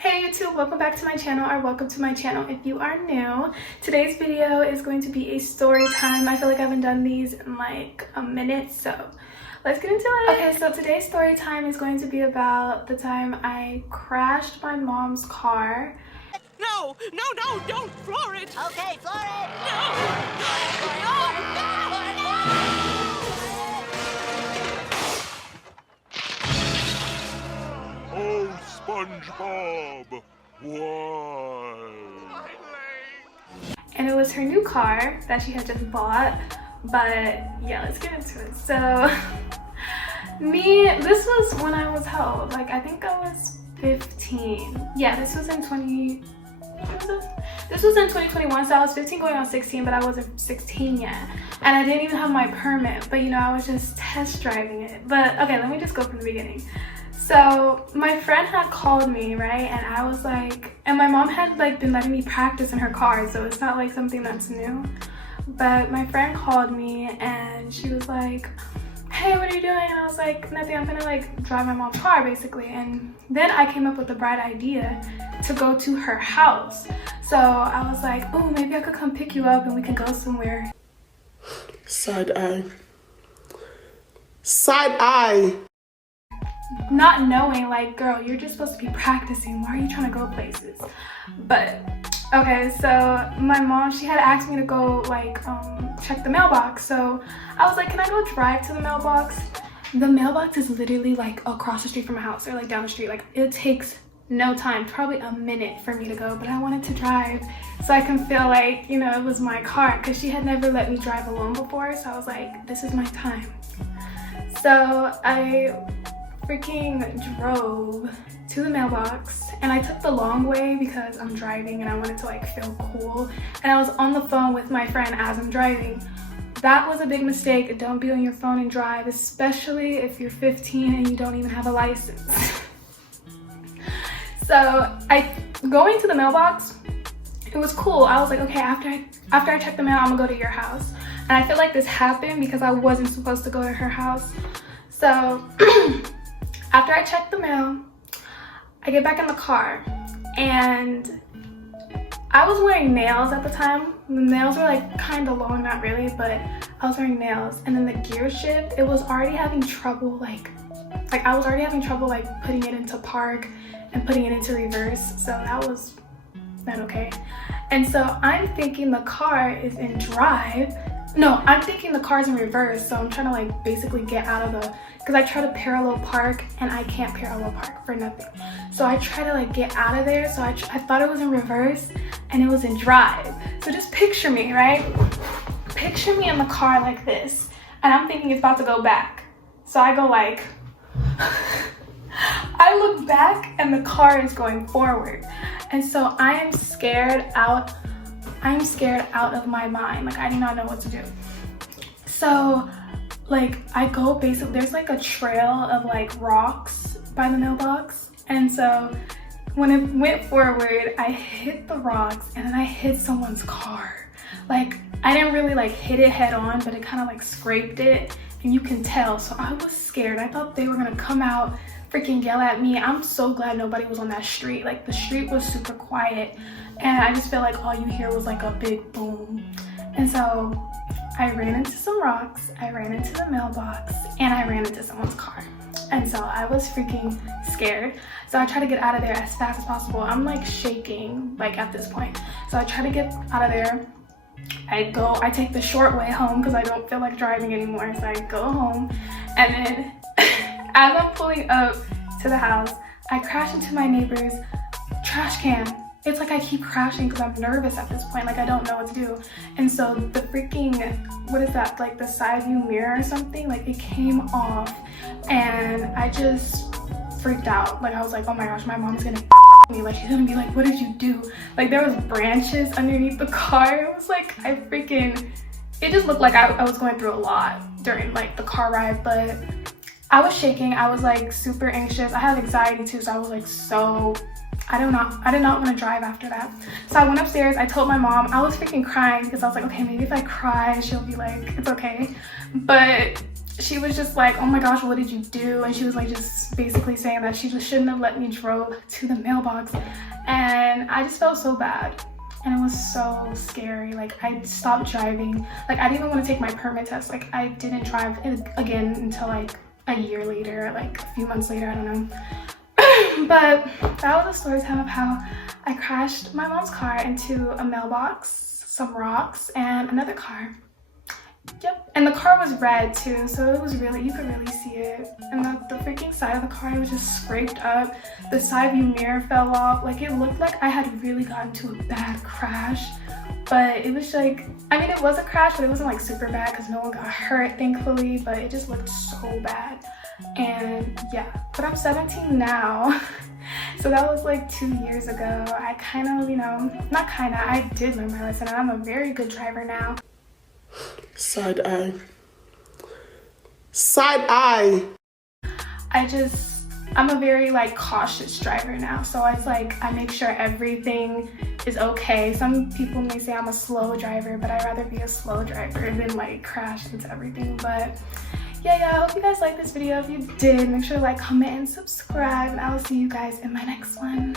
Hey YouTube, welcome back to my channel, or welcome to my channel if you are new. Today's video is going to be a story time. I feel like I haven't done these in like a minute, so let's get into it. Okay, so today's story time is going to be about the time I crashed my mom's car. No, don't floor it! Okay, floor it! Oh, SpongeBob! Why? And it was her new car that she had just bought. But yeah, let's get into it. So this was when I was how old? Like I think I was 15. Yeah, this was in 2021, so I was 15 going on 16, but I wasn't 16 yet. And I didn't even have my permit, but you know, I was just test driving it. But okay, let me just go from the beginning. So my friend had called me, right? And I was like, and my mom had like been letting me practice in her car, so it's not like something that's new. But my friend called me and she was like, hey, what are you doing? And I was like, nothing, I'm gonna like drive my mom's car basically. And then I came up with the bright idea to go to her house. So I was like, oh, maybe I could come pick you up and we could go somewhere. Side eye. Side eye. Not knowing, like, girl, you're just supposed to be practicing. Why are you trying to go places? But okay, so my mom, she had asked me to go like check the mailbox. So I was like, can I go drive to the mailbox? The mailbox is literally like across the street from my house, or like down the street. Like it takes no time, probably a minute for me to go, but I wanted to drive so I can feel like, you know, it was my car, because she had never let me drive alone before. So I was like, this is my time. So I freaking drove to the mailbox, and I took the long way because I'm driving and I wanted to like feel cool, and I was on the phone with my friend as I'm driving. That was a big mistake. Don't be on your phone and drive, especially if you're 15 and you don't even have a license. So going to the mailbox, it was cool. I was like, okay, after I check the mail, I'm gonna go to your house. And I feel like this happened because I wasn't supposed to go to her house. So after I checked the mail, I get back in the car, and I was wearing nails at the time. The nails were like kind of long, not really, but I was wearing nails. And then the gear shift, it was already having trouble, like I was already having trouble like putting it into park and putting it into reverse. So that was not okay. And so I'm thinking the car is in drive. No, I'm thinking the car's in reverse, so I'm trying to like basically get out of the, because I try to parallel park and I can't parallel park for nothing. So I try to like get out of there. So I thought it was in reverse and it was in drive. So just picture me, right? Picture me in the car like this, and I'm thinking it's about to go back. So I go like, I look back and the car is going forward. And so I am scared out of my mind. Like I do not know what to do. So like I go basically, there's like a trail of like rocks by the mailbox. And so when it went forward, I hit the rocks and then I hit someone's car. Like I didn't really like hit it head on, but it kind of like scraped it, and you can tell. So I was scared. I thought they were gonna come out, freaking yell at me. I'm so glad nobody was on that street. Like the street was super quiet, and I just felt like all you hear was like a big boom. And so I ran into some rocks, I ran into the mailbox, and I ran into someone's car. And so I was freaking scared. So I try to get out of there as fast as possible. I'm like shaking like at this point. So I try to get out of there. I take the short way home because I don't feel like driving anymore. So I go home, and then as I'm pulling up to the house, I crash into my neighbor's trash can. It's like I keep crashing because I'm nervous at this point. Like I don't know what to do. And so the freaking, what is that? Like the side view mirror or something? Like it came off, and I just freaked out. Like I was like, oh my gosh, my mom's gonna me. Like she's gonna be like, what did you do? Like there was branches underneath the car. It was like it just looked like I was going through a lot during like the car ride. But I was shaking. I was like super anxious. I had anxiety too, so I was like I did not want to drive after that. So I went upstairs, I told my mom. I was freaking crying because I was like, okay, maybe if I cry, she'll be like, it's okay. But she was just like, oh my gosh, what did you do? And she was like just basically saying that she just shouldn't have let me drove to the mailbox. And I just felt so bad. And it was so scary. Like, I stopped driving. Like, I didn't even want to take my permit test. Like, I didn't drive again until like a year later, like a few months later, I don't know. But that was a story time of how I crashed my mom's car into a mailbox, some rocks, and another car. Yep, and the car was red too, so it was really, you could really see it. And the freaking side of the car was just scraped up. The side view mirror fell off. Like, it looked like I had really gotten to a bad crash. But it was like, I mean, it was a crash, but it wasn't like super bad because no one got hurt, thankfully, but it just looked so bad. And yeah, but I'm 17 now. So that was like 2 years ago. I kind of, you know, not kind of, I did learn my lesson and I'm a very good driver now. Side eye. Side eye. I'm a very like cautious driver now. So it's like, I make sure everything is okay. Some people may say I'm a slow driver, but I'd rather be a slow driver than like crash into everything. But yeah, I hope you guys liked this video. If you did, make sure to like, comment, and subscribe. And I will see you guys in my next one.